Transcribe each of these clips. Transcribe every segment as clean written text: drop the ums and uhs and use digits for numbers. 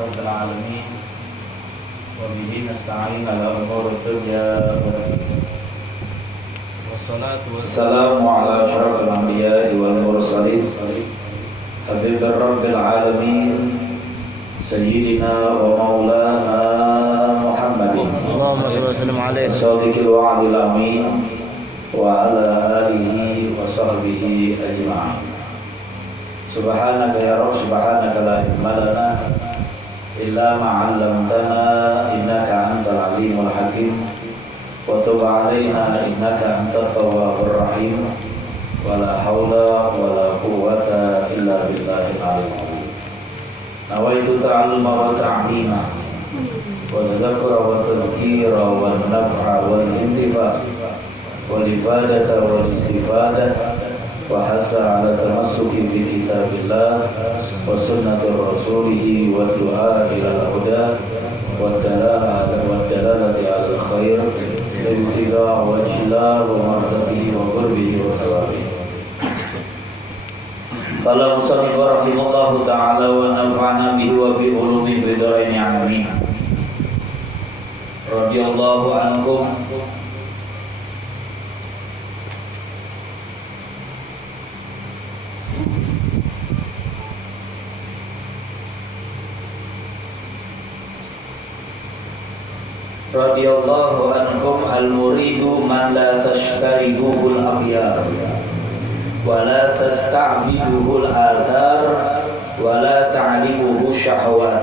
رب العالمين وبه نستعين على أمور الدنيا والصلاة والسلام على أشرف الأنبياء والمرسلين حبيب رب العالمين سيدنا ومولانا محمد اللهم صل وسلم عليه الصادق الوعد الأمين وعلى آله وصحبه أجمعين. Subhanaka ya Rabb, subhanaka la ilma lana illa ma 'allamtana innaka antal alimul hakim wa tub 'alaina innaka antat tawwabur rahim wa la haula wa la quwwata illa billahil aliyyil azim. Nawaitu ta'alluma wa ta'lima wa tadhakkura wa tadhkira wa naf'a wal intifa wal ibadata wal istifadah وحث على التمسك بكتاب الله وسنة رسوله والدعاء إلى الهدى والدلالة على الخير بابتغاء وجه الله ومرضاته وقربه وثوابه. قال المصنف رحمه الله تعالى ونفعنا به وبعلومه في الدارين آمين. رضي الله عنكم radhiyallahu ankum al-muridu man la tashtaribuhu al-aghyar wa la tasta'biduhu al-athar wa la ta'libuhu syahwat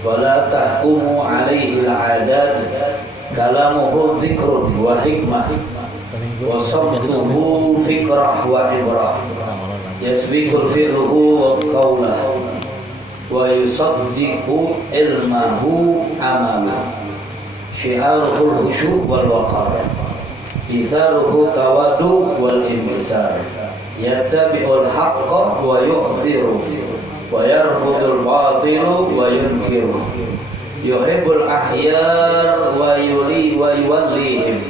wa la tahkumu alaihi al-adat kalamuhu dhikrun wa hikmah wa sabtuhu fikrah wa ibrah yasbiqul fi'luhu wa qawlah wa yusaddiqu ilmahu amalah syiarul khusyu' wal waqar itharuhu tawadu wal inbisar yattabi'ul haqqa wa yu'thiru wa yarfudul batilu wa yunkiru yuhibbul ahyar wa yuli wa yuwallihim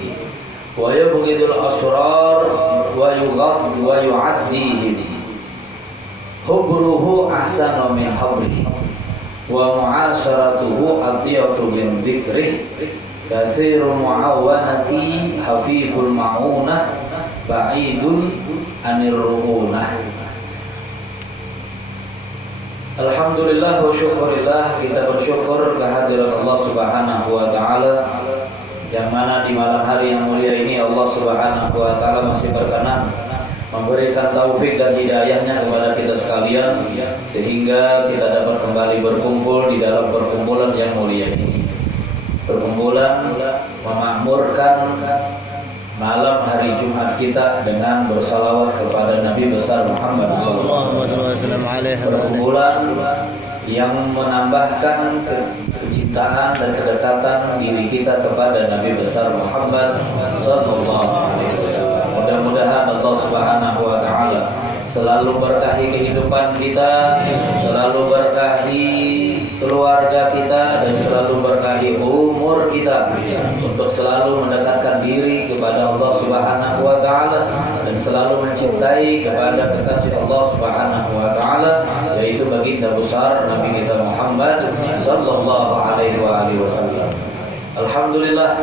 wa yubghidul asrar wa yughad wa yu'addihim hubruhu ahsanu min habrihi wa mu'asharatuhu atiyatu bin dhikrih kathirul mu'awanati hafiful ma'unah ba'idun anir ru'unah. Alhamdulillah wa syukurillah, kita bersyukur kehadiran Allah subhanahu wa ta'ala yang mana di malam hari yang mulia ini Allah subhanahu wa ta'ala masih berkenan memberikan taufik dan hidayahnya kepada kita sekalian sehingga kita dapat kembali berkumpul di dalam perkumpulan yang mulia ini. Perkumpulan memakmurkan malam hari Jumat kita dengan bersalawat kepada Nabi besar Muhammad SAW. Perkumpulan yang menambahkan kecintaan dan kedekatan diri kita kepada Nabi besar Muhammad SAW. Mudah-mudahan Allah Subhanahu wa ta'ala selalu berkahi kehidupan kita, selalu berkahi keluarga kita, dan selalu berkahi umur kita untuk selalu mendekatkan diri kepada Allah Subhanahu wa ta'ala dan selalu mencintai kepada kekasih Allah Subhanahu wa ta'ala, yaitu baginda besar Nabi kita Muhammad sallallahu alaihi wasallam. Alhamdulillah,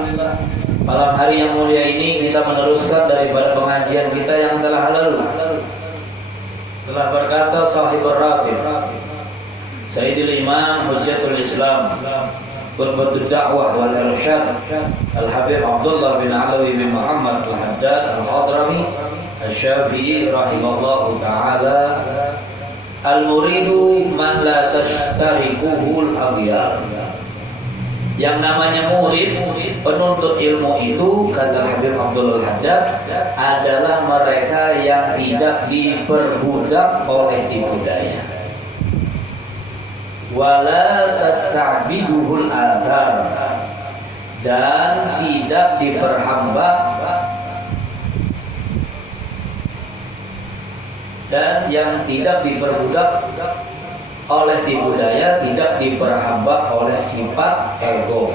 malam hari yang mulia ini kita meneruskan daripada pengajian kita yang telah lalu. Telah berkata sahibur ratib Sayyidil Imam Hujjatul Islam Qutbatud Da'wah wal Irsyad Al-Habib Abdullah bin Alawi bin Muhammad Al-Haddad Al-Hadrami Al-Syafi'i rahimahullahu ta'ala, al-muridu man la tashtariquhul aghyar. Yang namanya murid, penuntut ilmu itu, kata Habib Abdul Haddad, adalah mereka yang tidak diperbudak oleh tipu daya. Wala tasta'biduhul athar, dan tidak diperhamba dan yang tidak diperbudak oleh tipu daya, tidak diperhamba oleh sifat ego.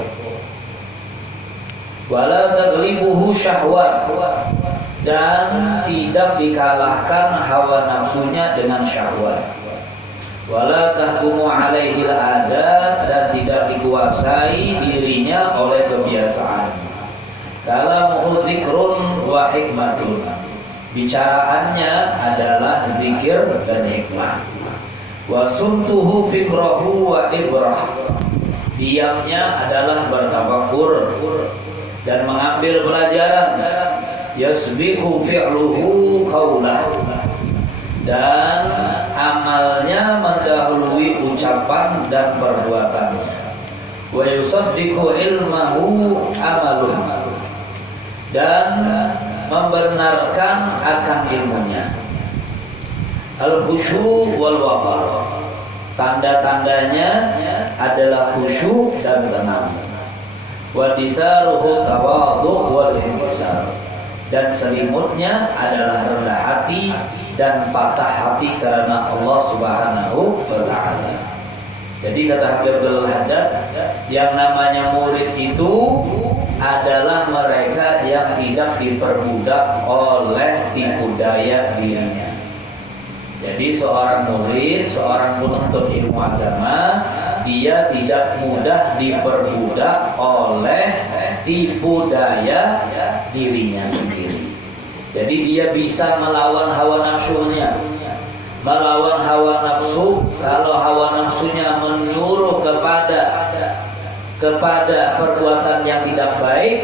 Wala taglibuhu syahwat, dan tidak dikalahkan hawa nafsunya dengan syahwat. Wala tahkumu alaihi al-adat, dikuasai dirinya oleh kebiasaan. Kalamuhu dzikrun wa hikmatun. Bicaraannya adalah zikir dan hikmah. Wa sumtuhu fikrahu wa ibrah. Diamnya adalah bertafakur dan mengambil pelajaran. Yasbiqu fi'luhu qaulah. Dan amalnya mendahului ucapan dan perbuatannya. Wa yusaddiqu ilmahu amalun. Dan membenarkan akan ilmunya. Al-khusyu' wal waqar. Tanda-tandanya adalah khusyuk dan tenang. Wa ditharuhu tawadhu' wal inkisar. Dan selimutnya adalah rendah hati dan patah hati karena Allah Subhanahu wa taala. Jadi kata Habib Abdul Haddad, yang namanya murid itu adalah mereka yang tidak diperbudak oleh tipu daya dirinya. Jadi seorang murid, seorang penuntut ilmu agama, dia tidak mudah diperbudak oleh tipu daya dirinya sendiri. Jadi dia bisa melawan hawa nafsunya. Melawan hawa nafsu, kalau hawa nafsunya menyuruh kepada perbuatan yang tidak baik,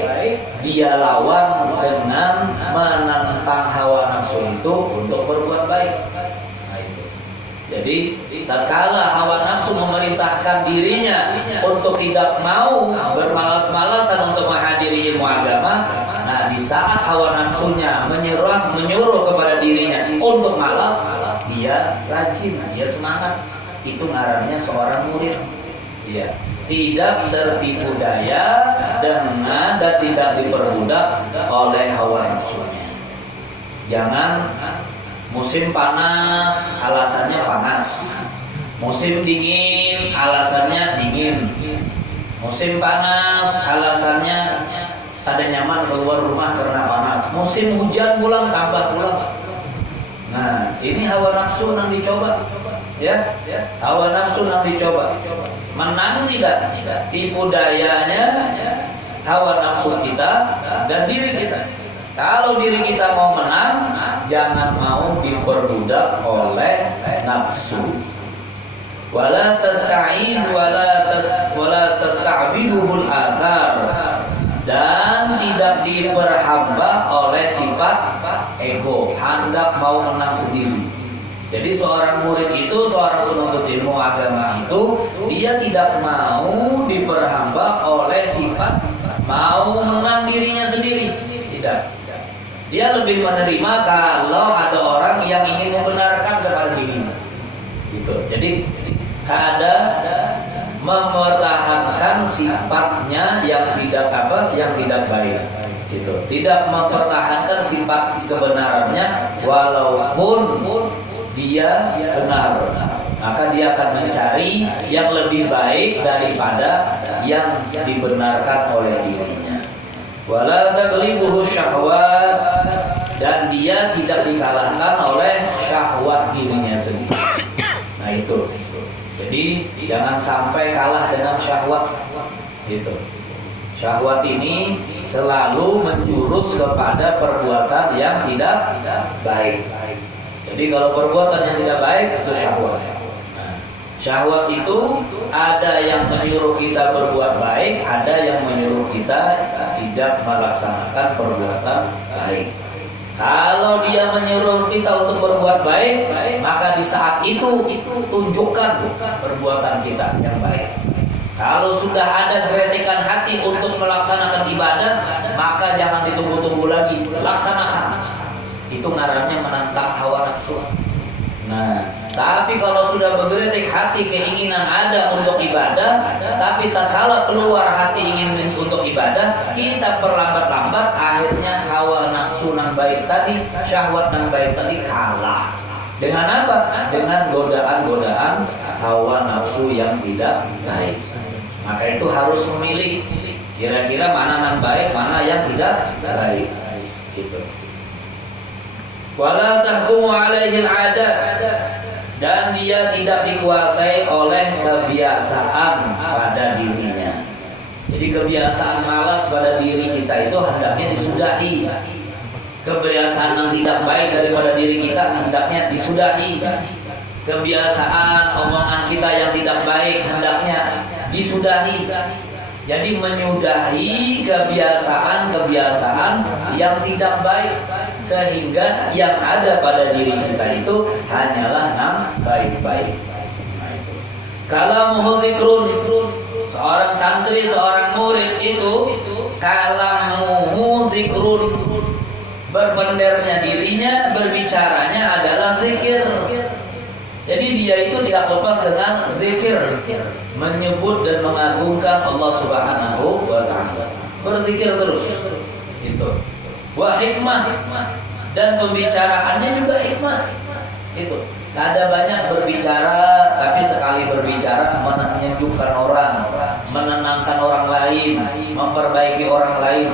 dia lawan dengan menentang hawa nafsu itu untuk berbuat baik. Nah, itu. Jadi tatkala hawa nafsu memerintahkan dirinya untuk tidak mau bermalas-malasan untuk menghadiri ilmu agama, nah di saat hawa nafsunya menyuruh kepada dirinya untuk malas, dia rajin, dia semangat. Itu ngarannya seorang murid. Ya, tidak tertipu daya dan tidak diperbudak oleh hawa nafsunya. Jangan musim panas alasannya panas, musim dingin alasannya dingin, musim panas alasannya ada nyaman keluar rumah karena panas, musim hujan pulang tambah pulang. Nah, ini hawa nafsu yang dicoba, ya, hawa nafsu yang dicoba. Menang tidak tipu dayanya hawa nafsu kita dan diri kita. Kalau diri kita mau menang, jangan mau diperbudak oleh nafsu. Wala tasta'in wala tasta'biduhul athar. Dan tidak diperhamba oleh sifat ego, hendak mau menang sendiri. Jadi seorang murid itu, seorang penuntut ilmu agama itu, dia tidak mau diperhamba oleh sifat mau menang dirinya sendiri. Tidak. Dia lebih menerima kalau ada orang yang ingin membenarkan kepada dirinya. Gitu. Jadi ada mempertahankan sifatnya yang tidak baik. Gitu. Tidak mempertahankan sifat kebenarannya walaupun dia benar, maka dia akan mencari yang lebih baik daripada yang dibenarkan oleh dirinya. Wala taghlibuhu syahwat, dan dia tidak dikalahkan oleh syahwat dirinya sendiri. Nah itu. Jadi jangan sampai kalah dengan syahwat. Gitu. Syahwat ini selalu menjurus kepada perbuatan yang tidak baik. Jadi kalau perbuatan yang tidak baik itu syahwat. Nah, syahwat itu ada yang menyuruh kita berbuat baik, ada yang menyuruh kita tidak melaksanakan perbuatan baik. Kalau dia menyuruh kita untuk berbuat baik, maka di saat itu tunjukkan perbuatan kita yang baik. Kalau sudah ada geretakan hati untuk melaksanakan ibadah, maka jangan ditunggu-tunggu lagi, laksanakan. Itu ngarannya menantang hawa nafsu. Nah, tapi kalau sudah bergeretek hati keinginan ada untuk ibadah, tapi tatkala keluar hati ingin untuk ibadah, kita perlambat-lambat, akhirnya hawa nafsu yang baik tadi, syahwat yang baik tadi kalah. Dengan apa? Dengan godaan-godaan hawa nafsu yang tidak baik. Maka itu harus memilih kira-kira mana yang baik, mana yang tidak baik. Gitu. Wala tahkumu alaihi al-adat, dan dia tidak dikuasai oleh kebiasaan pada dirinya. Jadi kebiasaan malas pada diri kita itu hendaknya disudahi. Kebiasaan yang tidak baik daripada diri kita hendaknya disudahi. Kebiasaan omongan kita yang tidak baik hendaknya disudahi. Jadi menyudahi kebiasaan-kebiasaan yang tidak baik, sehingga yang ada pada diri kita itu hanyalah yang baik-baik. Kalamuhu dzikrun, seorang santri, seorang murid itu kalamuhu dzikrun, berpendernya dirinya, berbicaranya adalah zikir. Jadi dia itu tidak lepas dengan zikir, menyebut dan mengagungkan Allah Subhanahu wa taala. Berzikir terus. Itu. Wa hikmah, dan pembicaraannya juga hikmah. Itu. Ada banyak berbicara, tapi sekali berbicara menyejukkan orang, menenangkan orang lain, memperbaiki orang lain.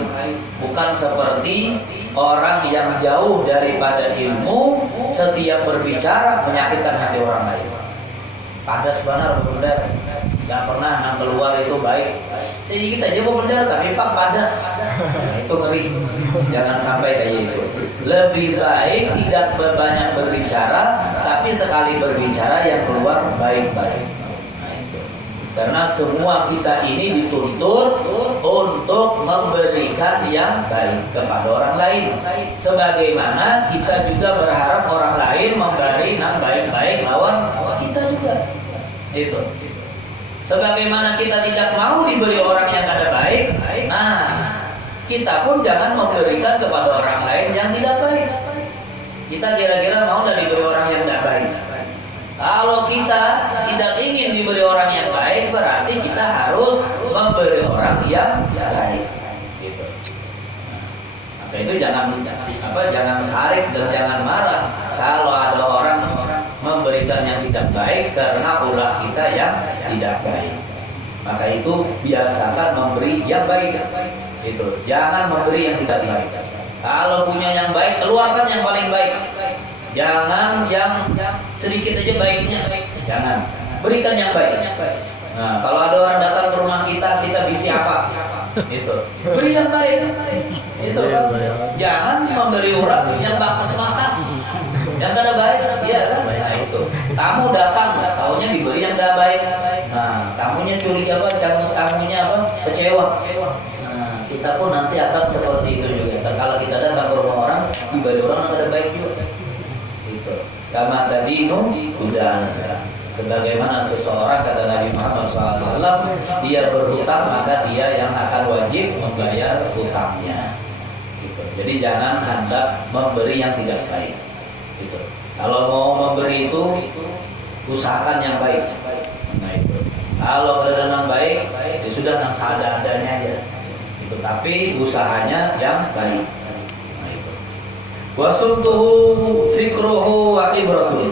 Bukan seperti orang yang jauh daripada ilmu, setiap berbicara menyakitkan hati orang lain. Padas benar benar, nggak pernah nang keluar itu baik. Sedikit aja benar, tapi pak padas, itu ngeri. Jangan sampai kayak itu. Lebih baik tidak banyak berbicara, tapi sekali berbicara yang keluar baik-baik. Karena semua kita ini dituntut untuk memberikan yang baik kepada orang lain. Sebagaimana kita juga berharap orang lain memberi yang baik-baik lawan kita juga. Itu. Sebagaimana kita tidak mau diberi orang yang kada baik, nah kita pun jangan memberikan kepada orang lain yang tidak baik. Kita kira-kira mau dah diberi orang yang tidak baik. Kalau kita tidak ingin diberi orang yang baik, berarti kita harus memberi orang yang baik. Gitu. Maka itu jangan sarik dan jangan marah kalau ada orang memberikan yang tidak baik karena ulah kita yang tidak baik. Maka itu biasakan memberi yang baik. Itu. Jangan memberi yang tidak baik. Kalau punya yang baik, keluarkan yang paling baik. Jangan yang sedikit aja baiknya. Jangan. Berikan yang baik. Nah, kalau ada orang datang ke rumah kita, kita bisi apa? Itu. Beri yang baik. Itu kan. Jangan memberi orang yang bakas-bakas. Yang tidak baik, iya kan? Nah, itu. Tamu datang, taunya diberi yang tidak baik. Nah, tamunya curiga apa? Tamunya apa? Kecewa. Nah, kita pun nanti akan seperti itu juga. Kalau kita datang ke rumah orang, diberi orang yang tidak baik juga. Itu. Kama tadinu udan. Sebagaimana seseorang, kata Nabi Muhammad SAW, dia berhutang maka dia yang akan wajib membayar hutangnya. Gitu. Jadi jangan hendak memberi yang tidak baik. Gitu. Kalau mau memberi itu usahakan yang baik. Nah, itu. Kalau keadaan yang baik, ya sudah yang seadanya aja. Gitu. Tapi usahanya yang baik. Nah, itu. Wasumtuhu fikruhu wa ibratun.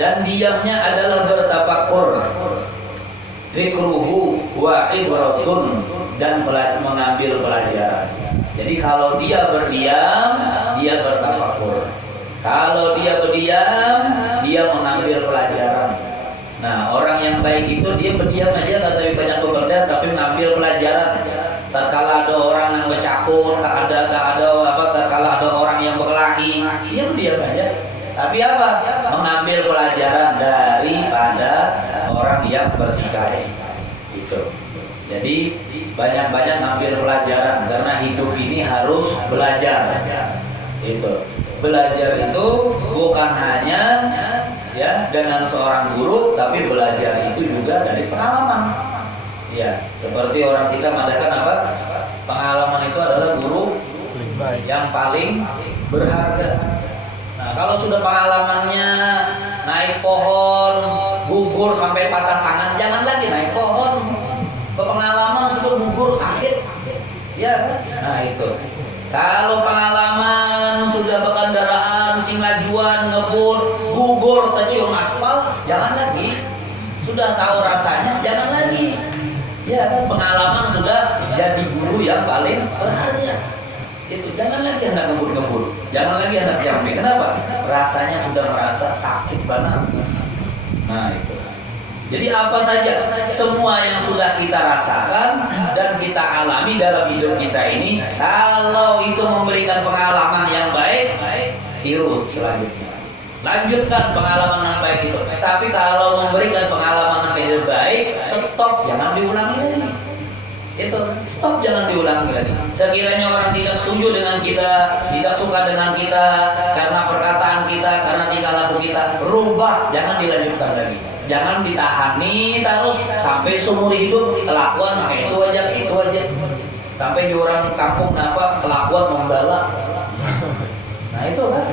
Dan diamnya adalah bertafakur. Fikruhu wa ibratun, dan mengambil pelajaran. Jadi kalau dia berdiam, dia bertafakur. Kalau dia berdiam, dia mengambil pelajaran. Nah, orang yang baik itu dia berdiam aja, tapi banyak berbeda, tapi mengambil pelajaran. Tatkala ada orang yang bercakur, tatkala ada orang yang berkelahi, dia berdiam aja. Tapi apa? Mengambil pelajaran daripada orang yang bertikai. Itu. Jadi banyak-banyak ngambil pelajaran, karena hidup ini harus belajar. Itu. Belajar itu bukan hanya ya dengan seorang guru, tapi belajar itu juga dari pengalaman. Ya, seperti orang kita mengatakan apa? Pengalaman itu adalah guru yang paling berharga. Nah, kalau sudah pengalamannya naik pohon, gugur sampai patah tangan, jangan lagi naik pohon. Pengalaman sudah gugur sakit, ya kan? Nah, itu. Kalau pengalaman sudah berkendaraan, singlajuan, ngebut, gugur, tercium aspal, jangan lagi. Sudah tahu rasanya, jangan lagi. Ya kan? Pengalaman sudah jadi guru yang paling berharga. Itu. Jangan lagi hendak ngebut-ngebut, jangan lagi hendak jampi. Kenapa? Rasanya sudah merasa sakit banget. Nah, itu. Jadi apa saja semua yang sudah kita rasakan dan kita alami dalam hidup kita ini, kalau itu memberikan pengalaman yang baik, tiru selanjutnya. Lanjutkan pengalaman yang baik itu. Tapi kalau memberikan pengalaman yang tidak baik, stop, jangan diulangi lagi. Itu stop, jangan diulangi lagi. Sekiranya orang tidak setuju dengan kita, tidak suka dengan kita karena perkataan kita, karena tingkah laku kita, rubah, jangan dilanjutkan lagi. Jangan ditahani terus sampai seumur hidup kelakuan itu aja. Sampai di orang kampung apa kelakuan membala. Nah itu kan,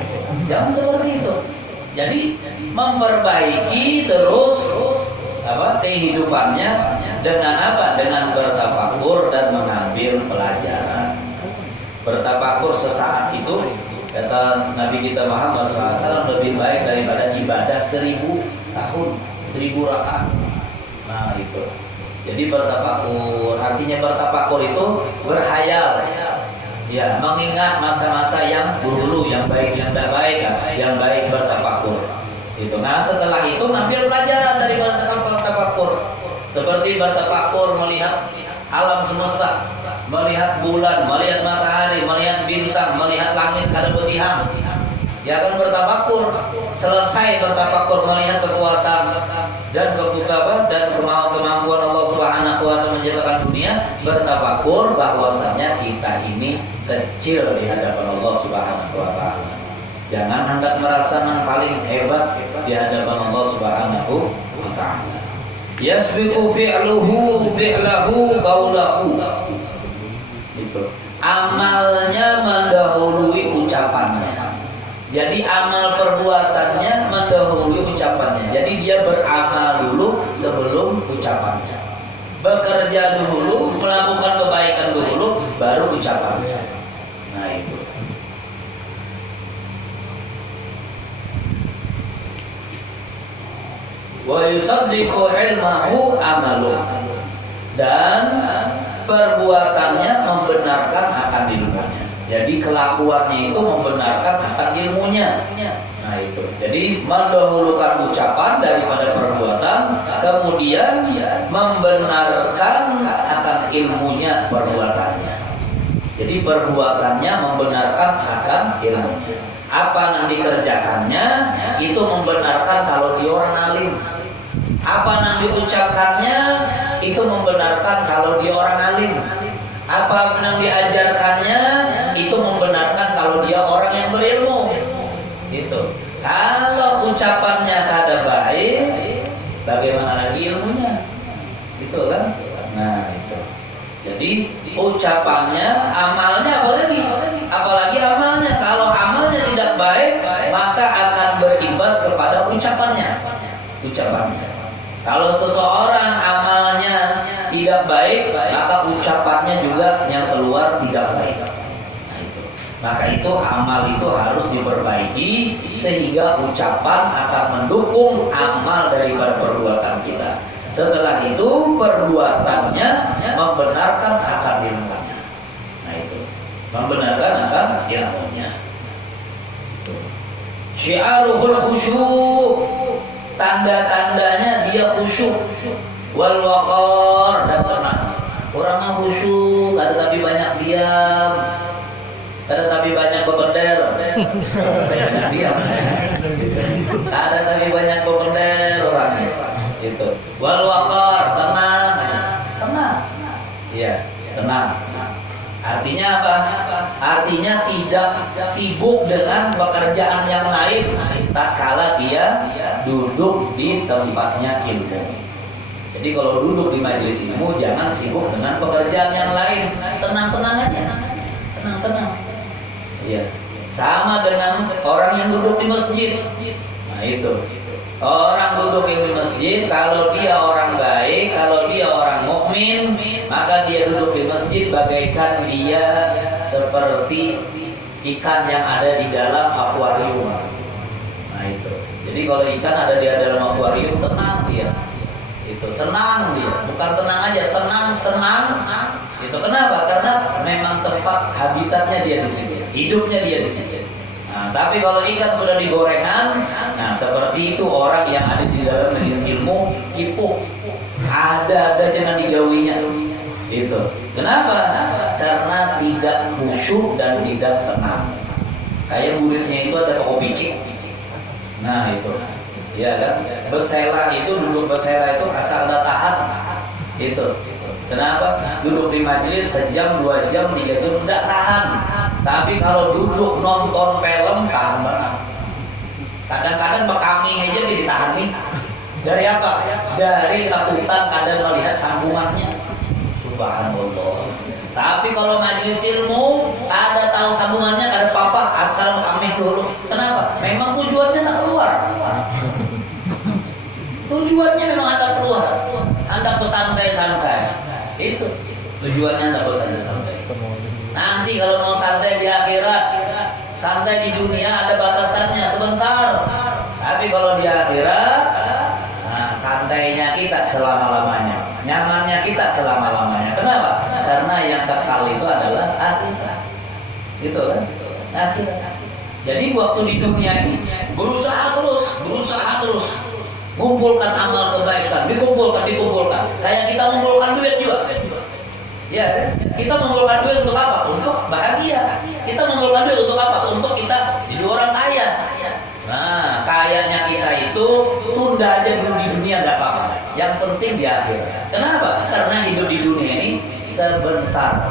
jangan seperti itu. Jadi memperbaiki terus kehidupannya dengan apa? Dengan bertafakur dan mengambil pelajaran. Bertafakur sesaat itu, kata Nabi kita Muhammad SAW, lebih baik daripada ibadah 1000 tahun, 1000 rakaat. Nah itu. Jadi bertafakur, artinya bertafakur itu berhayal. Ya, mengingat masa-masa yang dulu, yang baik, yang tidak baik, yang baik bertafakur. Itu. Nah, setelah itu ngambil pelajaran dari bertafakur. Seperti bertafakur melihat alam semesta, melihat bulan, melihat matahari, melihat bintang, melihat langit kada putihan. Ya kan bertafakur. Selesai bertafakur melihat kekuasaan dan kemampuan Allah Subhanahu wa taala menciptakan dunia, bertafakur bahwasanya kita ini kecil di hadapan Allah Subhanahu wa taala. Jangan hendak merasa yang paling hebat di hadapan Allah Subhanahu wa taala. Yasbiqu fi'lahu qaulahu. Itu. Amalnya mendahului ucapannya. Jadi amal perbuatannya mendahului ucapannya. Jadi dia beramal dulu sebelum ucapannya. Bekerja dulu, melakukan kebaikan dulu, baru ucapannya. Nah itu. Wa yusaddiqu ilmahu amalu. Dan perbuatannya membenarkan akan ilmunya. Jadi kelakuannya itu membenarkan akan ilmunya. Nah itu. Jadi mendahulukan ucapan daripada perbuatan, kemudian membenarkan akan ilmunya perbuatannya. Jadi perbuatannya membenarkan akan ilmunya. Apa yang dikerjakannya itu membenarkan kalau dia orang alim. Apa yang diucapkannya itu membenarkan kalau dia orang alim. Apa yang diajarkannya itu membenarkan kalau dia orang yang berilmu. Gitu. Kalau ucapannya kada baik, bagaimana lagi ilmunya? Gitu kan? Nah itu. Jadi ucapannya, amalnya apalagi amalnya. Kalau amalnya tidak baik, maka akan berimbas kepada ucapannya. Kalau seseorang amalnya tidak baik, maka ucapannya juga yang keluar tidak baik. Nah, itu. Maka itu amal itu harus diperbaiki sehingga ucapan akan mendukung amal daripada perbuatan kita. Setelah itu perbuatannya membenarkan akan ilmunya. Nah itu, membenarkan akan ilmunya. Syiaruhul khusyuk, tanda-tandanya dia khusyuk. Wal waqar, dan tenang. Orangnya khusyuk, ada tapi banyak diam, ada tapi banyak berbender, banyak diam, ada tapi banyak berbender orangnya. Itu. Wal waqar, tenang, iya, tenang. Artinya apa? Artinya tidak sibuk dengan pekerjaan yang lain, tak kala dia duduk di tempatnya ilmu. Jadi kalau duduk di majelis ilmu jangan sibuk dengan pekerjaan yang lain, tenang-tenang aja, tenang. Iya. Sama dengan orang yang duduk di masjid. Nah itu. Orang duduk di masjid, kalau dia orang baik, kalau dia orang mukmin, maka dia duduk di masjid bagaikan dia seperti ikan yang ada di dalam akuarium. Nah itu. Jadi kalau ikan ada di dalam akuarium, tenang dia. Itu senang dia, bukan tenang aja, tenang, senang. Itu kenapa? Karena memang tempat habitatnya dia di sini, hidupnya dia di sini. Nah Nah, tapi kalau ikan sudah digorengan, nah seperti itu orang yang ada di dalam majelis ilmu kipuh, ada jangan digawinya. Itu. Kenapa? Karena tidak khusyuk dan tidak tenang. Kayak muridnya itu ada toko picik. Nah itu, ya kan? Bersela itu duduk bersela itu asal ada tahan. Itu. Kenapa? Duduk di majelis sejam, 2 jam, 3 jam tidak tahan. Tapi kalau duduk nonton film tahan banget. Kadang-kadang bekami aja jadi tahan nih. Dari apa? Dari takutan kadang melihat sambungannya. Subhanallah. Tapi kalau majelis ilmu ada tahu sambungannya, ada apa-apa asal bekami dulu. Kenapa? Memang tujuannya nak keluar. Tujuannya memang Anda keluar. Anda bersantai-santai. Itu tujuannya Anda bersantai-santai. Nanti kalau mau santai di akhirat, santai di dunia ada batasannya sebentar. Tapi kalau di akhirat, nah, santainya kita selama-lamanya, nyamannya kita selama-lamanya. Kenapa? Karena yang kekal itu adalah akhirat. Gitu kan? Akhirat. Jadi waktu di dunia ini berusaha terus. Ngumpulkan amal kebaikan, dikumpulkan. Kayak kita mengumpulkan duit juga. Ya, kita mengumpulkan duit untuk apa? Untuk bahagia. Kita mengumpulkan duit untuk apa? Untuk kita jadi orang kaya. Nah, kayanya kita itu tunda aja dulu di dunia enggak apa-apa. Yang penting di akhirat. Kenapa? Karena hidup di dunia ini sebentar.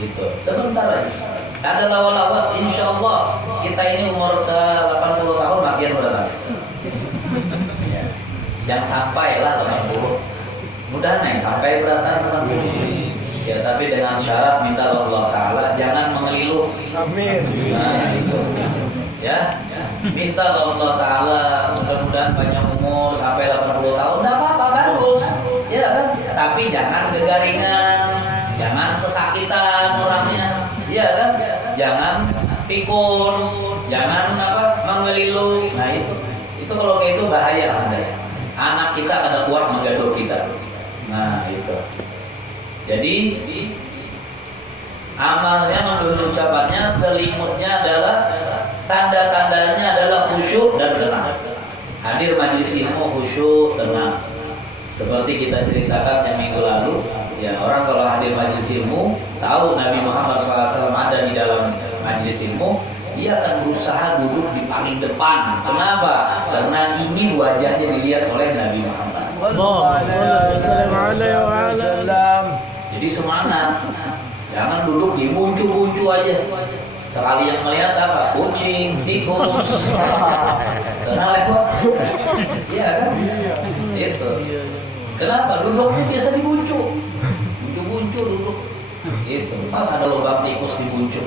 Itu, sebentar aja. Ada lawas-lawas, insyaallah kita ini umur 80 tahun makin udah tahu. Yang sampai lah 80. Mudah nih sampai beratan 80. Ya tapi dengan syarat minta Allah Ta'ala jangan mengeluh. Amin. Nah itu. Ya, minta Allah Ta'ala mudah-mudahan panjang umur sampai 80 tahun. Enggak apa-apa, bagus. Ya kan? Tapi jangan gegaringan, jangan sesakitan orangnya. Ya kan? Jangan pikun, jangan mengeluh. Nah itu kalau kayak itu bahaya Anda. Anak kita akan keluar menggaduh kita. Nah itu. Jadi amalnya menurut ucapannya selimutnya adalah tanda-tandanya adalah khusyuk dan tenang. Hadir majelis ilmu khusyuk tenang. Seperti kita ceritakan yang minggu lalu, ya orang kalau hadir majelis ilmu tahu Nabi Muhammad SAW ada di dalam majelis ilmu, dia akan berusaha duduk di paling depan. Kenapa? Karena ini wajahnya dilihat oleh Nabi Muhammad. Jadi semangat. Jangan duduk di buncu-buncu aja. Sekali yang melihat apa? Kucing, tikus. Kenal lewat. Iya kan? Itu. Kenapa? Duduknya biasa di buncu. Buncu-buncu duduk. Itu. Pas ada lubang tikus di buncu.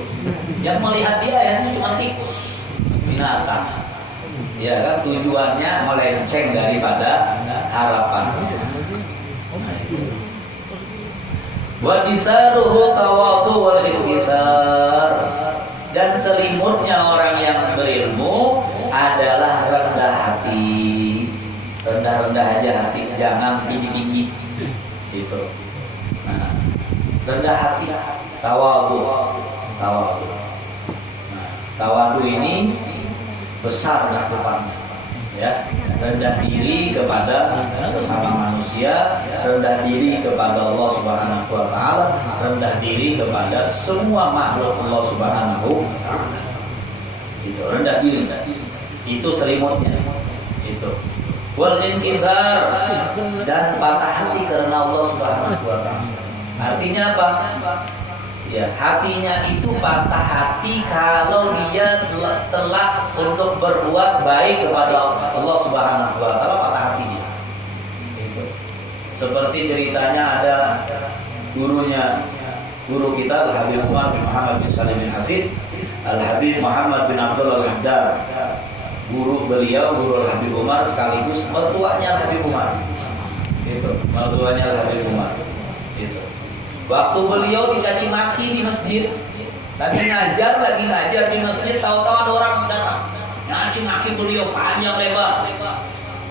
Yang melihat dia yang cuma tikus, binatang. Ya kan tujuannya melenceng daripada harapan. Wa ditharuhu tawadhu wal ikhtisar. Dan selimutnya orang yang berilmu adalah rendah hati. Rendah-rendah aja hati, jangan tinggi-tinggi. Itu. Nah, rendah hati, tawadhu. Nah, tawadhu ini besar cakupannya, ya, rendah diri kepada sesama manusia, rendah diri kepada Allah Subhanahu wa Ta'ala, rendah diri kepada semua makhluk Allah Subhanahu wa Ta'ala. Itu rendah diri, itu selimutnya. Itu wal inkisar, dan patah hati karena Allah Subhanahu wa Ta'ala. Artinya apa? Ya, hatinya itu patah hati kalau dia telah untuk berbuat baik kepada Allah Subhanahu wa Ta'ala, patah hati dia. Itu. Seperti ceritanya ada guru kita Al-Habib Umar bin Muhammad bin Salim bin Hafid, Al-Habib Muhammad bin Abdullah Al-Haddad. Guru beliau, guru Al-Habib Umar sekaligus mertuanya Al-Habib Umar. Itu, mertuanya Al-Habib Umar. Itu. Waktu beliau dicaci maki di masjid, lagi ngajar di masjid, tahu-tahu ada orang datang, nyaci maki beliau panjang lebar,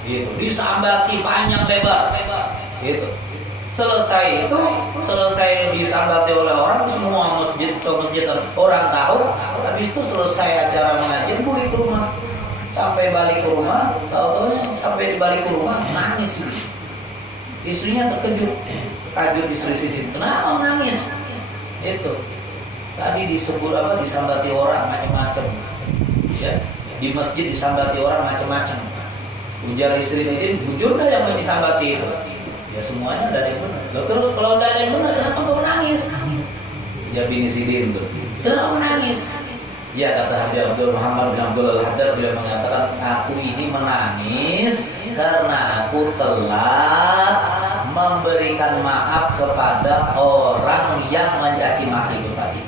gitu, disambati panjang lebar, gitu. Selesai disambati oleh orang, semua masjid orang tahu. Habis itu selesai acara mengajian, balik ke rumah. Sampai balik ke rumah, tahu-tahunya sampai balik ke rumah nangis. Istrinya terkejut, istri sini. Kenapa menangis? Itu tadi disambati orang macam-macam. Ya, di masjid disambati orang macam-macam. Ujar istri sini, jujur dah yang disambati itu. Ya semuanya ada yang benar. Loh, terus kalau tidak ada yang benar, kenapa kau menangis? Ya bini Sidin tuh. Kenapa menangis? Ya kata Habib Abdul Muhammad bin Abdul Al-Haddad, beliau mengatakan, aku ini menangis karena aku telat memberikan maaf kepada orang yang mencaci maki itu tadi.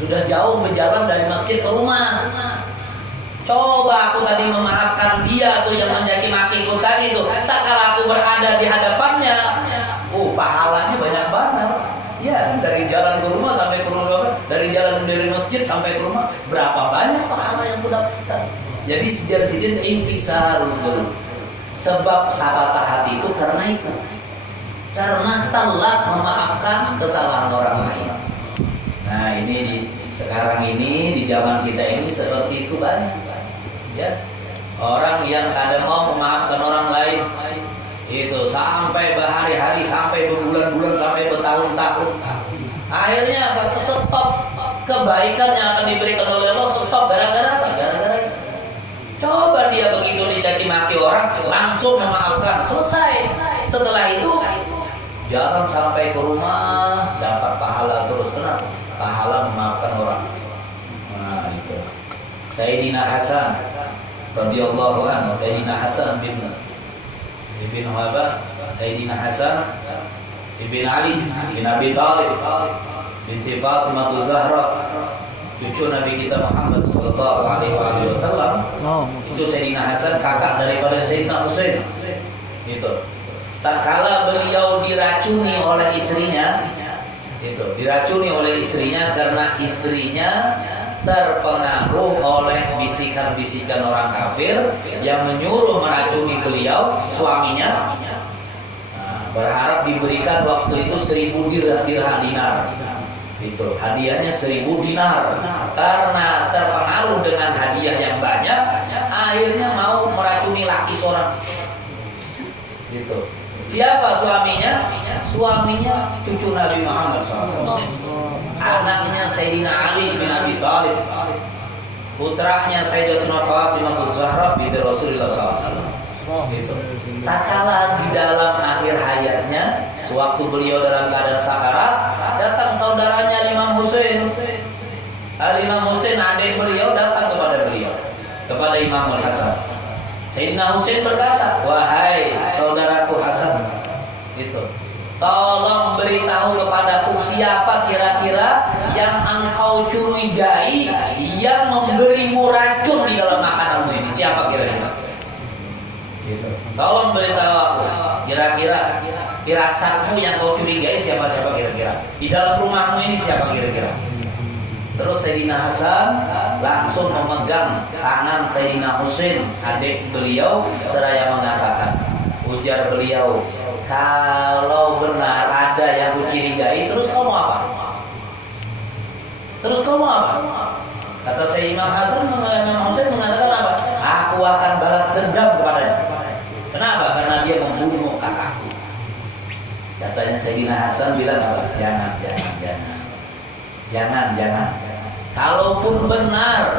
Sudah jauh berjalan dari masjid ke rumah. Coba aku tadi memaafkan dia tuh yang mencaci makiku tadi tuh. Tak kalau aku berada di hadapannya, pahalanya banyak banget. Ya kan, dari jalan ke rumah sampai ke rumah, dari masjid sampai ke rumah, berapa banyak pahala yang aku dapatkan. Jadi sejarah intisar dulu. Sebab sahabat hati itu karena karena telat memaafkan kesalahan orang lain. Nah ini sekarang ini di zaman kita ini seperti itu banyak. Ya, orang yang kadang mau memaafkan orang lain itu sampai berhari-hari, sampai berbulan-bulan, sampai bertahun-tahun. Akhirnya apa? Stop kebaikan yang akan diberikan oleh Allah, stop gara-gara apa? Gara-gara itu. Coba dia begitu dicaci maki orang, langsung memaafkan, selesai. Setelah itu jangan sampai ke rumah dapat pahala terus. Kenapa? Pahala memaafkan orang. Nah itu Sayyidina Hasan radhiyallahu anhu, Sayyidina Hasan bin Wahbah, Sayyidina Hasan bin Ali bin Abi Thalib binti Fatimah Zahra, cucu Nabi kita Muhammad sallallahu alaihi wasallam. Itu Sayyidina Hasan, kakak daripada Sayyidina Husain. Itu. Tak kala beliau diracuni oleh istrinya, karena istrinya terpengaruh oleh bisikan-bisikan orang kafir yang menyuruh meracuni beliau, suaminya. Berharap diberikan waktu itu 1000 dirham dinar. Itu hadiahnya 1000 dinar. Karena terpengaruh dengan hadiah yang banyak, akhirnya mau meracuni laki seorang. Gitu. Siapa suaminya? Suaminya cucu Nabi Muhammad SAW. Anaknya Sayyidina Ali bin Abi Thalib, putranya Sayyidatuna Fatimah Zahra binti Rasulullah SAW. Gitu. Tak kalah di dalam akhir hayatnya, sewaktu beliau dalam keadaan sakarat, datang saudaranya Imam Husain. Imam Husain, adik beliau, datang kepada Imam Hasan. Sayyidina Husain berkata, wahai saudaraku Hasan, itu, tolong beritahu kepadaku siapa kira-kira yang engkau curigai yang memberimu racun di dalam makananmu ini. Siapa kira-kira? Gitu. Tolong beritahu aku, kira-kira firasatmu yang kau curigai siapa kira-kira? Di dalam rumahmu ini siapa kira-kira? Terus Sayyidina Hasan langsung memegang tangan Sayyidina Husain, adik beliau, seraya mengatakan, ujar beliau, kalau benar ada yang kucurigai, terus kamu apa? Kata Sayyidina Hasan, Imam Husain mengatakan apa? Aku akan balas dendam kepadanya. Kenapa? Karena dia membunuh kakakku. Katanya Sayyidina Hasan bilang apa? Jangan. Kalaupun benar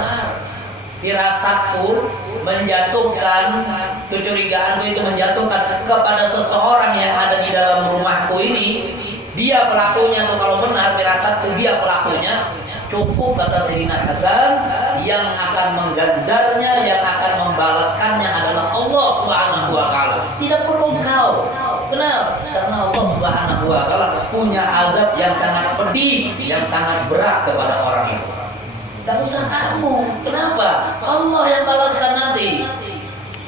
firasatku menjatuhkan, kecurigaanku itu menjatuhkan kepada seseorang yang ada di dalam rumahku ini, dia pelakunya, atau kalau benar firasatku dia pelakunya, cukup kata Sayyidina Hasan, yang akan mengganjarnya, yang akan membalaskannya adalah Allah Subhanahu wa taala. Tidak perlu engkau. Kenapa? Karena Allah Subhanahu wa taala punya azab yang sangat pedih, yang sangat berat kepada orang itu. Tak usah kamu. Kenapa? Allah yang balaskan nanti.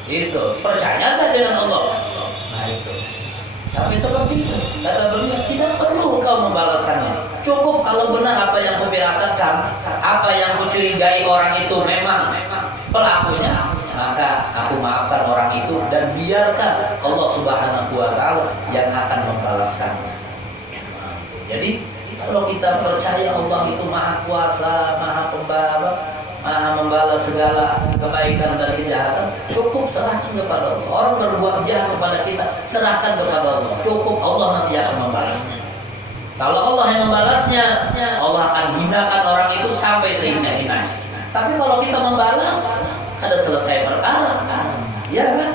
Itu. Percayalah dengan Allah. Nah itu. Sampai seperti itu. Kata beliau, tidak perlu kau membalaskannya. Cukup kalau benar apa yang kufirasatkan, apa yang kucurigai orang itu memang pelakunya, maka aku maafkan orang itu dan biarkan Allah Subhanahu wa taala yang akan membalas. membalaskan. Jadi kalau kita percaya Allah itu maha kuasa, maha membalas segala kebaikan dan kejahatan, cukup serahkan kepada Allah. Orang berbuat jahat kepada kita, serahkan kepada Allah. Cukup, Allah nanti akan membalasnya. Kalau Allah yang membalasnya, Allah akan hinakan orang itu sampai sehina-hinanya. Tapi kalau kita membalas, ada selesai perkara, ya kan?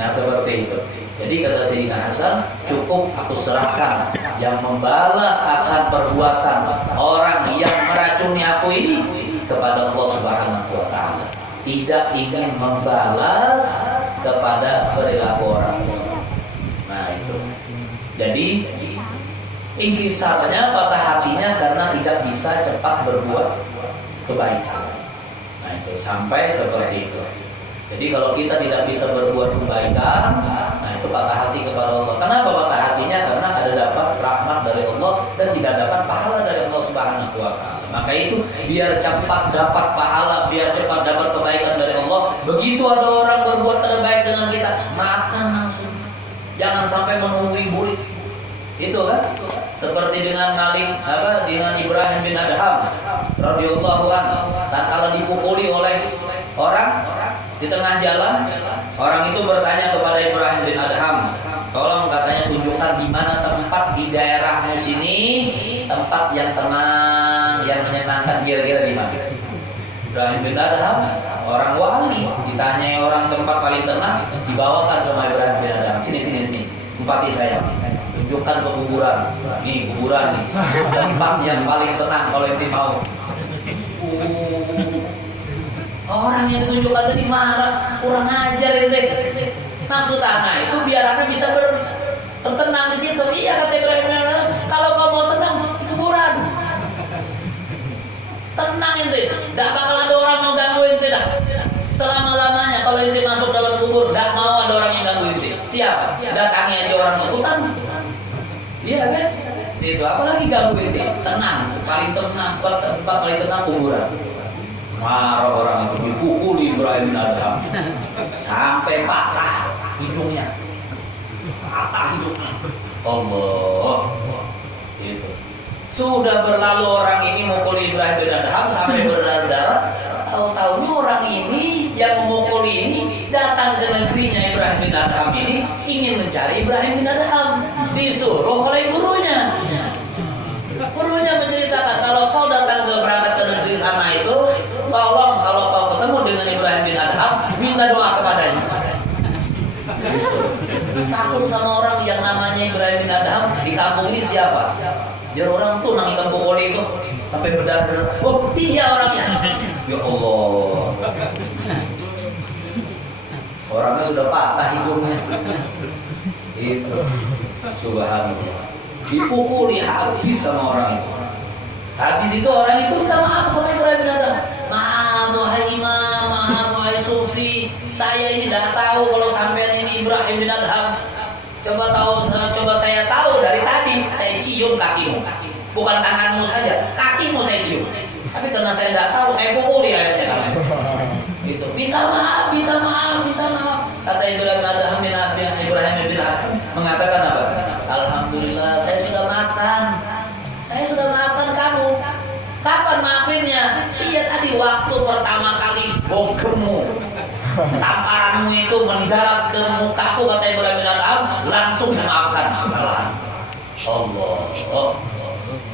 Nah seperti itu. Jadi kata Sayyidina Hasan, cukup aku serahkan yang membalas akan perbuatan orang yang meracuni aku ini kepada Allah Subhanahu wa Ta'ala. Tidak ingin membalas kepada perilaku orang tersebut. Nah itu. Jadi intisarnya, patah hatinya karena tidak bisa cepat berbuat kebaikan. Nah itu sampai seperti itu. Jadi kalau kita tidak bisa berbuat kebaikan, nah itu patah hati kepada Allah. Kenapa patah hatinya? Karena ada dapat rahmat dari Allah dan tidak dapat pahala dari Allah Subhanahu wa Ta'ala. Maka itu biar cepat dapat pahala, biar cepat dapat kebaikan dari Allah. Begitu ada orang berbuat terbaik dengan kita, maafkan langsung. Jangan sampai menunggu bulik. Itu kan? Seperti dengan dengan Ibrahim bin Adham radhiyallahu anhu, tatkala dipukuli oleh orang di tengah jalan, orang itu bertanya kepada Ibrahim bin Adham, tolong katanya tunjukkan di mana tempat di daerahmu sini, tempat yang tenang, yang menyenangkan, kira-kira di mana? Ibrahim bin Adham, orang wali, ditanyai orang tempat paling tenang, dibawakan sama Ibrahim bin Adham, sini, tempati saya. Tunjukkan ke kuburan. Nih kuburan nih. Tempat yang paling tenang kalau ente mau. Orang yang ditunjukkan tadi marah, kurang ajar ente. Maksud anak itu biar anak bisa bertenang di situ. Iya kata Ibrahim, kalau kau mau tenang di kuburan. Tenang ente. Tidak bakal ada orang mau ganggu ente dah. Selama-lamanya kalau ente masuk dalam kubur, tidak mau ada orang yang ganggu ente. Siapa? Datangi aja orang ketakutan. Iya kan? Itu apalagi ganggu ente. Tenang, paling tenang, tempat paling tenang kuburan. Marah orang itu, dipukuli Ibrahim bin Adham sampai patah hidungnya. Allah. Itu. Sudah berlalu orang ini memukuli Ibrahim bin Adham sampai berdarah-darah. Tahu-tahunya orang ini yang memukuli ini datang ke negerinya Ibrahim bin Adham ini ingin mencari Ibrahim bin Adham. Disuruh oleh gurunya. Gurunya menceritakan, kalau kau datang berangkat ke negeri sana itu, tolong kalau kau ketemu dengan Ibrahim bin Adham, minta doa kepadanya. Takut sama orang yang namanya Ibrahim bin Adham di kampung ini siapa? Biar orang tuh nang ikan pokoli itu sampai berdarah. Oh dia orangnya. Ya Allah. Orangnya sudah patah hidungnya. Itu. Subhanallah. Dipukuli habis sama orang itu. Habis itu orang itu minta maaf sama Ibrahim bin Adham. Maaf wahai imam, maaf wahai sufi, saya ini tidak tahu kalau sampean ini Ibrahim bin Adham. Coba saya tahu dari tadi saya cium kakimu, bukan tanganmu saja, kakimu saya cium. Tapi karena saya tidak tahu, saya pukuli akhirnya. Gitu. Minta maaf. Kata Ibrahim bin Adham mengatakan apa? Alhamdulillah, saya sudah maafkan kamu. Kapan maafinnya? Iya tadi waktu pertama kali bokemu, tamparanmu itu mendarat ke mukaku, kata Ibrahim bin Adham, langsung memaafkan kesalahan. Allah.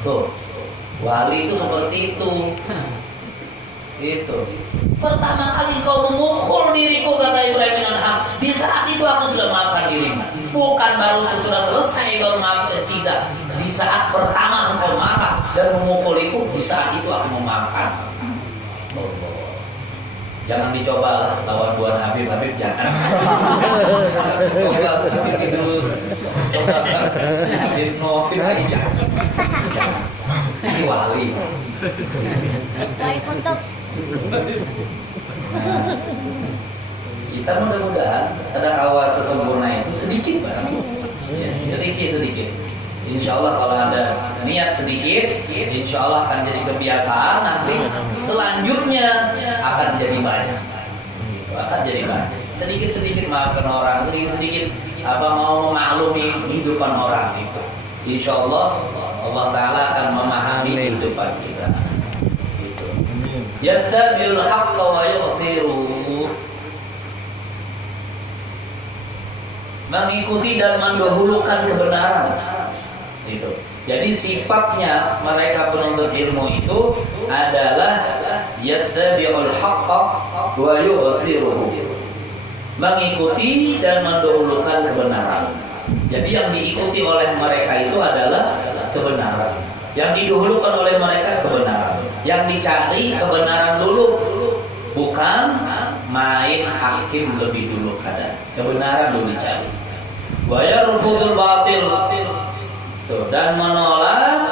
Tuh, wali itu seperti itu. Itu. Pertama kali kau memukul diriku, kata Ibrahim bin Adham, di saat itu aku sudah maafkan dirimu. Bukan baru sudah selesai baru maafkan, tidak. Di saat pertama engkau marah dan memukuliku, di saat itu aku memaafkan. Allah. Jangan dicoba lah lawan Tuan Habib jangan. Coba bikin terus. Habib lagi jangan. Ini wali. Baik untuk. Nah, kita mudah-mudahan ada kawal sesempurna itu sedikit barang. Ya, sedikit. Insya Allah kalau ada niat sedikit, insya Allah akan jadi kebiasaan. Nanti selanjutnya akan jadi banyak. Sedikit-sedikit maafkan orang, sedikit-sedikit mau memaklumi kehidupan orang itu. insya Allah Allah Ta'ala akan memahami kehidupan kita. Gitu. Yattabi'ul haqqa wa yu'thiruhu, mengikuti dan mendahulukan kebenaran. Gitu. Jadi sifatnya mereka penuntut ilmu itu adalah yattabi'ul haqqa wa yu'thiruhu, mengikuti dan mendahulukan kebenaran. Jadi yang diikuti oleh mereka itu adalah kebenaran, yang didahulukan oleh mereka kebenaran, yang dicari kebenaran dulu, bukan main hakim lebih dulu kadang. Kebenaran dulu dicari. Wa yarfudul batil, tuh, dan menolak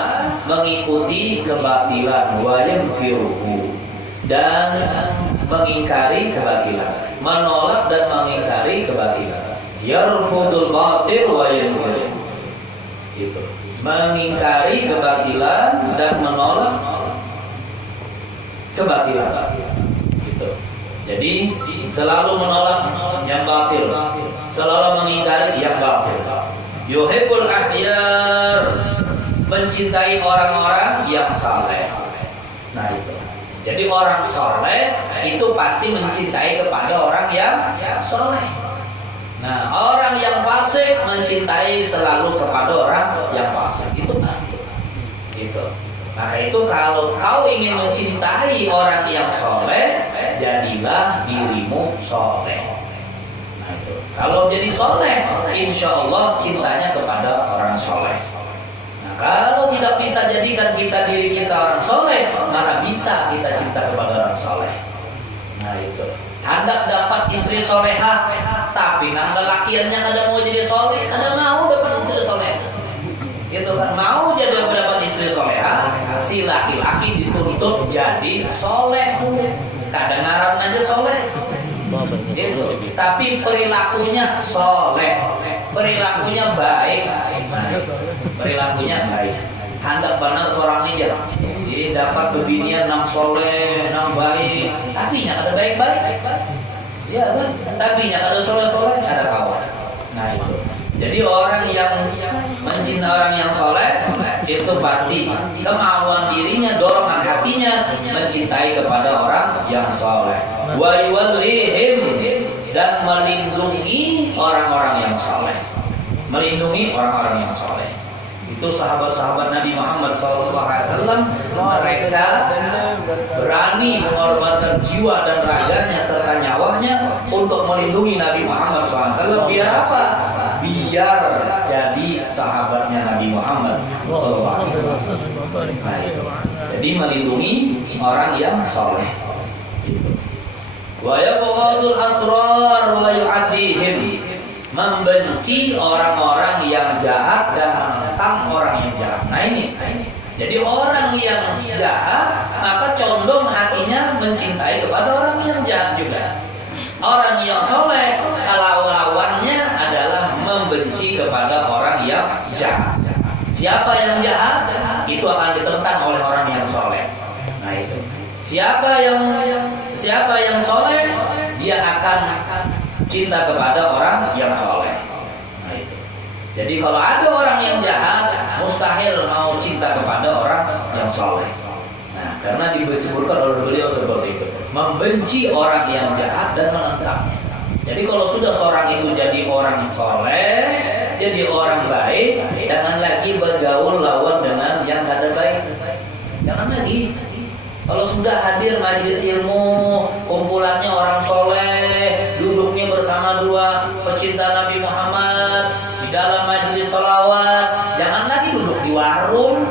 mengikuti kebatilan. Wa yankiruhu, dan mengingkari kebatilan, menolak dan mengingkari kebatilan. Yarfudul batil wa yankiruhu, itu mengingkari kebatilan dan menolak kebatilan. Gitu. Jadi selalu menolak yang batil, selalu mengingkari yang batil. Yuhibbul ahyar, mencintai orang-orang yang saleh. Nah itu. Jadi orang saleh itu pasti mencintai kepada orang yang saleh. Nah, orang yang fasik mencintai selalu kepada orang yang fasik, itu pasti. Gitu. Maka itu kalau kau ingin mencintai orang yang soleh, jadilah dirimu soleh. Nah, itu. Kalau jadi soleh, insya Allah cintanya kepada orang soleh. Nah, kalau tidak bisa jadikan kita diri kita orang soleh, mana bisa kita cinta kepada orang soleh. Nah itu. Hendak dapat istri solehah, tapi nggak lakiannya kada mau jadi soleh, kada mau dapat istri soleh. Gitu kan, mau jadi dapat istri solehah, si laki-laki dituntut jadi soleh dulu. Kadang ngaran aja soleh. Gitu. Tapi perilakunya soleh, perilakunya baik, perilakunya baik. Hendak benar seorang ini jadi dapat bebinian nang soleh, nang baik, tapi nya ada baik-baik, ya kan? Tapi nya ada soleh-soleh, ada kawan. Nah itu. Jadi orang yang mencintai orang yang soleh itu pasti kemauan dirinya, dorongan hatinya mencintai kepada orang yang soleh. Wa yuwallihim, dan melindungi orang-orang yang soleh, melindungi orang-orang yang soleh. Itu sahabat-sahabat Nabi Muhammad SAW, mereka berani mengorbankan jiwa dan raganya serta nyawanya untuk melindungi Nabi Muhammad SAW. Biar apa? Biar jadi sahabatnya Nabi Muhammad SAW. Nah, jadi melindungi orang yang soleh. Wa yabghadul asrar wa yu'addihim, membenci orang-orang yang jahat dan menentang orang yang jahat. Nah ini. Jadi orang yang jahat maka condong hatinya mencintai kepada orang yang jahat juga. Orang yang soleh kalau lawannya adalah membenci kepada orang yang jahat. Siapa yang jahat itu akan ditentang oleh orang yang soleh. Nah itu. Siapa yang soleh dia akan cinta kepada orang yang soleh. Nah itu. Jadi kalau ada orang yang jahat, mustahil mau cinta kepada orang yang soleh. Nah, karena disebutkan oleh beliau seperti itu, membenci orang yang jahat dan menentangnya. Jadi kalau sudah seorang itu jadi orang soleh, jadi orang baik, jangan lagi bergaul lawan dengan yang kada baik. Jangan lagi. Kalau sudah hadir majelis ilmu, kumpulannya orang soleh, duduknya bersama dua pecinta Nabi Muhammad di dalam majelis sholawat, jangan lagi duduk di warung,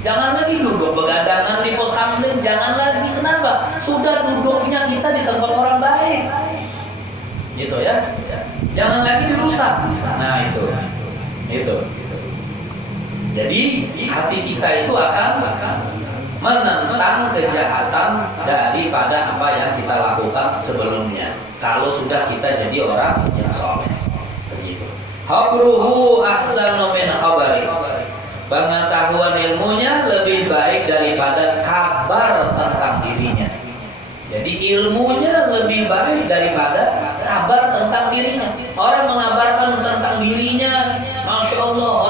jangan lagi duduk begadangan di pos kamling, jangan lagi. Kenapa? Sudah duduknya kita di tempat orang baik, gitu ya. Jangan lagi dirusak. Nah itu. Jadi hati kita itu akan menentang kejahatan daripada apa yang kita lakukan sebelumnya. Kalau sudah kita jadi orang yang soleh, begitu. Habruhu ahsanu min khabari, pengetahuan ilmunya lebih baik daripada kabar tentang dirinya. Jadi ilmunya lebih baik daripada kabar tentang dirinya. Orang mengabarkan tentang dirinya, masya Allah,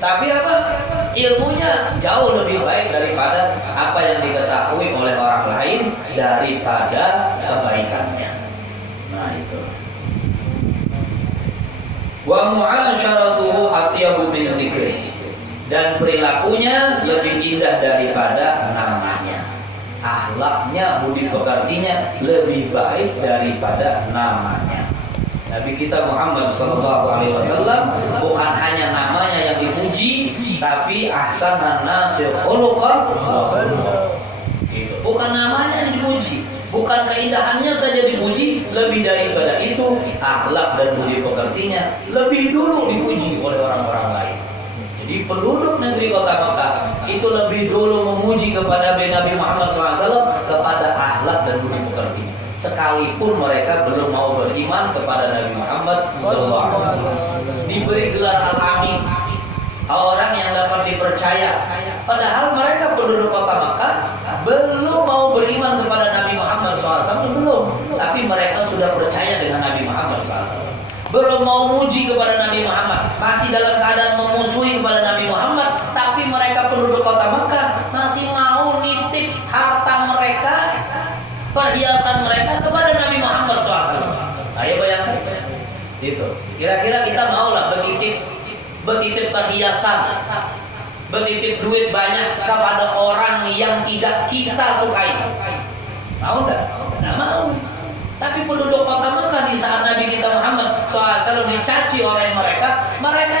Tapi apa? Ilmunya jauh lebih baik daripada apa yang diketahui oleh orang lain daripada kebaikannya. Nah itu. Wa mu'asyaratuhu atyabu min dzikrih. Dan perilakunya lebih indah daripada namanya. Akhlaknya, budi pekertinya lebih baik daripada namanya. Nabi kita Muhammad SAW bukan hanya namanya yang dipuji, tapi ahsanan nasi khuluqan. Bukan namanya yang dipuji, bukan keindahannya saja dipuji, lebih daripada itu akhlak dan budi pekertinya lebih dulu dipuji oleh orang-orang lain. Jadi penduduk negeri kota Mekah itu lebih dulu memuji kepada Nabi Muhammad SAW kepada akhlak dan budi pekertinya. Sekalipun mereka belum mau beriman kepada Nabi Muhammad SAW. Diberi gelar Al-Amin, orang yang dapat dipercaya. Padahal mereka penduduk kota Makkah belum mau beriman kepada Nabi Muhammad SAW, belum. Tapi mereka sudah percaya dengan Nabi Muhammad SAW. Belum mau muji kepada Nabi Muhammad, masih dalam keadaan memusuhi kepada Nabi Muhammad. Tapi mereka penduduk kota Makkah masih mau nitip harta mereka, perhiasan mereka kepada Nabi Muhammad SAW. Ayo bayangkan, itu. Kira-kira kita maulah betitip perhiasan, betitip duit banyak kepada orang yang tidak kita sukai. Mau enggak? Enggak mau. Tapi penduduk kota Mekah di saat Nabi kita Muhammad SAW dicaci oleh mereka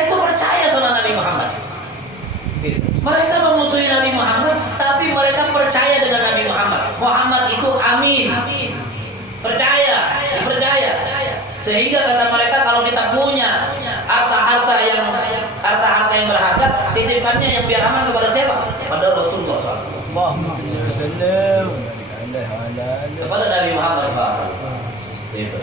itu percaya sama Nabi Muhammad. Mereka memusuhi Nabi Muhammad, tapi mereka percaya dengan Nabi Muhammad. Muhammad itu amin, percaya. Sehingga kata mereka, kalau kita punya harta-harta yang berharga, titipkannya yang biar aman kepada siapa? Pada Rasulullah SAW. Kepada Nabi Muhammad SAW. Itu.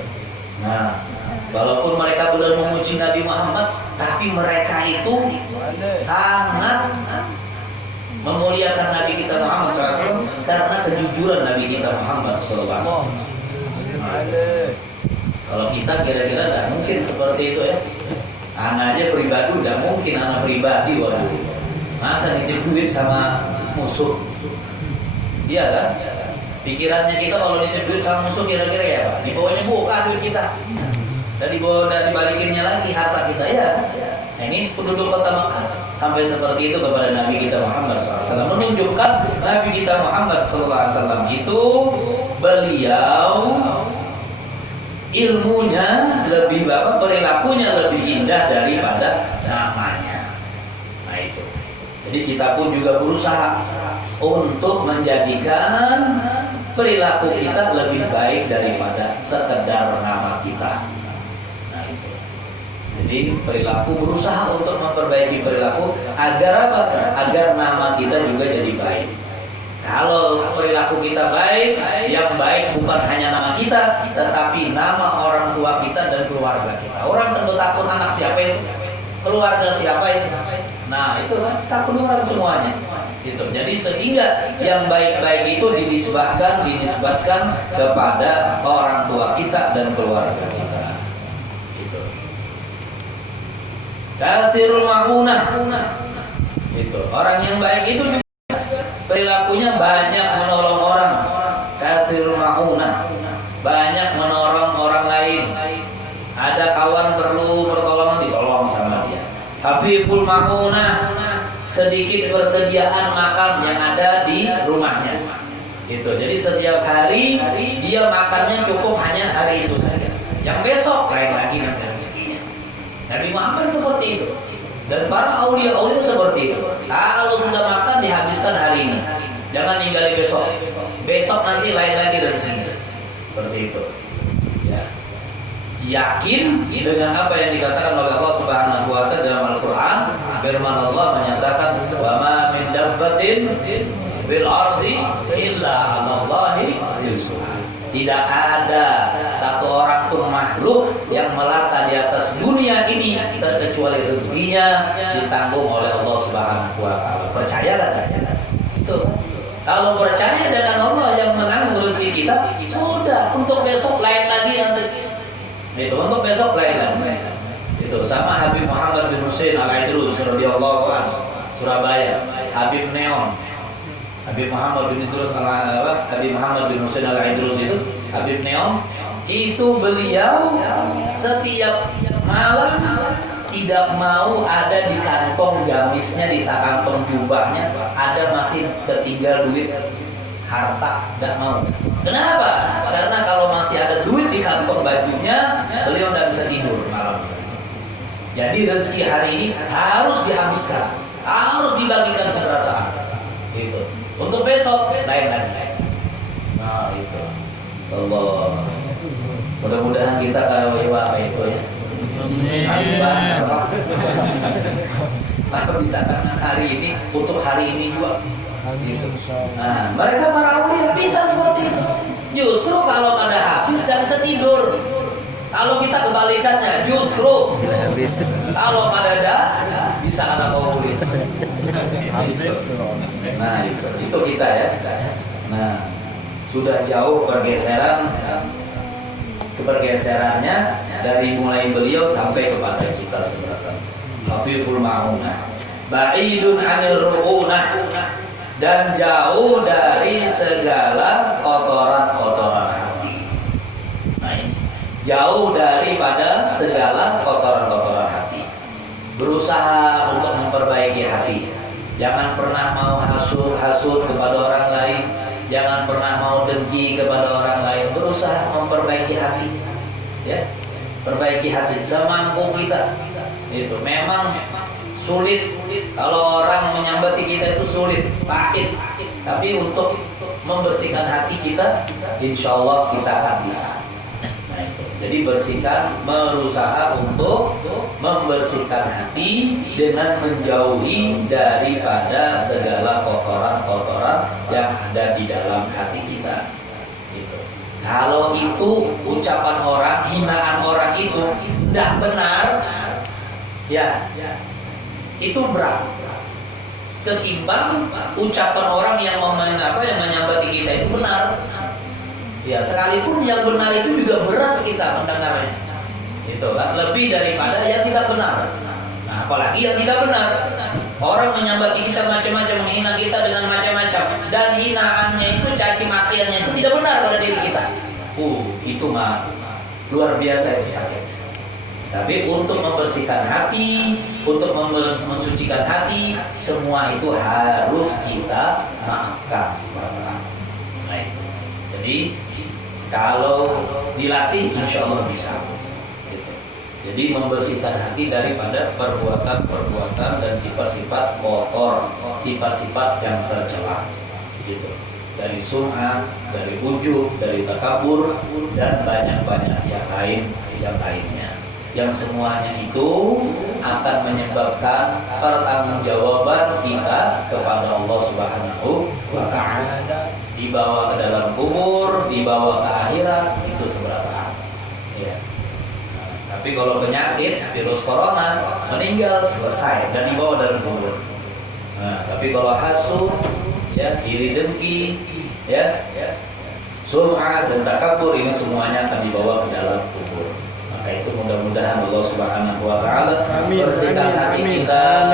Nah, walaupun mereka belum memuji Nabi Muhammad, tapi mereka itu sangat memuliakan Nabi kita Muhammad SAW karena kejujuran Nabi kita Muhammad SAW. Kalau kita kira-kira tidak mungkin seperti itu ya. Anaknya pribadi tidak mungkin, anak pribadi waduh. Masa nitip duit sama musuh? Iya kan? Pikirannya kita kalau nitip duit sama musuh kira-kira ya Pak, dibawanya buka duit kita dan dibalikinnya lagi harta kita ya. Nah ini penduduk kota Makkah sampai seperti itu kepada Nabi kita Muhammad SAW, menunjukkan Nabi kita Muhammad SAW itu beliau ilmunya lebih perilakunya lebih indah daripada namanya. Nah itu. Jadi kita pun juga berusaha untuk menjadikan perilaku kita lebih baik daripada sekedar nama kita. Nah itu. Jadi perilaku, berusaha untuk memperbaiki perilaku agar apa? Agar nama kita juga jadi baik. Kalau perilaku kita baik, yang baik bukan hanya nama kita, tetapi nama orang tua kita dan keluarga kita. Orang tentu takut anak siapa itu, keluarga siapa itu. Nah itu kan takut orang semuanya. Gitu. Jadi sehingga yang baik-baik itu dinisbatkan kepada orang tua kita dan keluarga kita. Gitu. Katsirul ma'unah. Gitu. Orang yang baik itu juga perilakunya banyak menolong orang. Katsirul ma'unah. Banyak menolong orang lain. Ada kawan perlu pertolongan, ditolong sama dia. Hafiful ma'unah. Sedikit persediaan makan yang ada di rumahnya. Gitu. Jadi setiap hari dia makannya cukup hanya hari itu saja. Yang besok lain lagi nanti rezekinya. Nabi Muhammad seperti itu. Dan para aulia seperti itu. Kalau sudah makan dihabiskan hari ini. Jangan ninggalin besok. Besok nanti lain lagi rezekinya. Seperti itu. Ya. Yakin dengan apa yang dikatakan oleh Allah Subhanahu wa taala dalam Al-Qur'an. Firman Allah menyatakan, "Wa ma min dabbatin bil ardi illa 'alallahi rizquha." Tidak ada satu orang pun makhluk yang melata di atas dunia ini terkecuali rezekinya ditanggung oleh Allah Subhanahu wa taala. Percaya kan? Itu. Kalau percaya dengan Allah yang menanggung rezeki kita, sudah, untuk besok lain lagi nanti. Itu untuk besok lain lagi. Itu sama Habib Muhammad bin Husain Al-Aidrus radhiyallahu Surabaya, Habib Neon, Habib Muhammad bin Idrus Habib Muhammad bin Husain al-Idrus itu, Habib Neon, itu beliau setiap malam tidak mau ada di kantong gamisnya, di kantong jubahnya ada masih tertinggal duit harta, tidak mau. Kenapa? Karena kalau masih ada duit di kantong bajunya, beliau tidak bisa tidur malam. Jadi rezeki hari ini harus dihabiskan, harus dibagikan seberapa. Gitu. Untuk besok lain lagi. Nah itu. Allah. Mudah-mudahan kita tahu apa itu ya. Maka bisa karena hari ini untuk hari ini juga. Gitu. Nah, mereka para aulia bisa seperti itu. Justru kalau kada habis dan bisa tidur. Kalau kita kebalikannya, justru habis. Kalau kada ada bisa kada aulia. Nah, itu kita ya. Nah, sudah jauh pergeserannya dari mulai beliau sampai kepada kita sebenarnya. Hafiful ma'unah, ba'idun 'anil ru'unah, dan jauh dari segala kotoran-kotoran hati. Nah, ini jauh daripada segala kotoran-kotoran hati. Berusaha untuk memperbaiki hati. Jangan pernah mau hasut kepada orang lain. Jangan pernah mau dengki kepada orang lain. Berusaha memperbaiki hati. Ya, perbaiki hati semampu kita. Itu memang sulit. Kalau orang menyambati kita itu sulit, pahit. Tapi untuk membersihkan hati kita, insya Allah kita akan bisa. Nah itu. Jadi berusaha untuk membersihkan hati dengan menjauhi daripada segala kotoran-kotoran yang ada di dalam hati kita. Gitu. Kalau itu ucapan orang, hinaan orang itu tidak benar, ya itu berat. Ketimbang ucapan orang yang menyambati kita itu benar. Ya, sekalipun yang benar itu juga berat kita mendengarnya. Itu kan lebih daripada yang tidak benar. Nah, apalagi yang tidak benar. Orang menyambati kita macam-macam, menghina kita dengan macam-macam, dan hinaannya itu, caci makiannya itu tidak benar pada diri kita. Itu mah luar biasa itu sakit. Tapi untuk membersihkan hati, untuk mensucikan hati, semua itu harus kita maafkan sebenarnya. Nah, itu. Jadi kalau dilatih, insya Allah bisa. Gitu. Jadi membersihkan hati daripada perbuatan-perbuatan dan sifat-sifat kotor, sifat-sifat yang tercela. Gitu. Dari sum'ah, dari ujub, dari takabur, dan banyak-banyak yang lainnya. Yang semuanya itu akan menyebabkan pertanggungjawaban kita kepada Allah Subhanahu wa Ta'ala, dibawa ke dalam kubur, dibawa ke akhirat, itu seberapa. Ya. Nah, tapi kalau penyakit virus corona meninggal selesai dan dibawa dalam kubur. Nah, tapi kalau hasud, ya, iri dengki, ya, sum'ah dan takabur, ini semuanya akan dibawa ke dalam kubur. Maka itu mudah-mudahan Allah Subhanahu wa Ta'ala bersihkan hati kita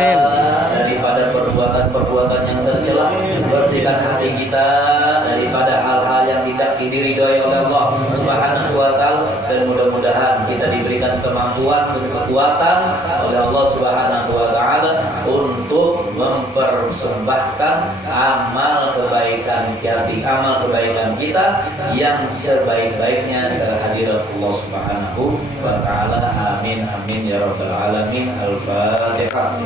daripada perbuatan-perbuatan yang tercela, bersihkan hati kita daripada hal-hal yang tidak diridhoi oleh Allah Subhanahu wa Ta'ala, dan mudah-mudahan kita diberikan kemampuan dan kekuatan oleh Allah Subhanahu wa Ta'ala untuk mempersembahkan amal kebaikan kita yang sebaik-baiknya ke hadirat Allah Subhanahu wa Ta'ala. Amin amin ya rabbal alamin. Al-Fatihah.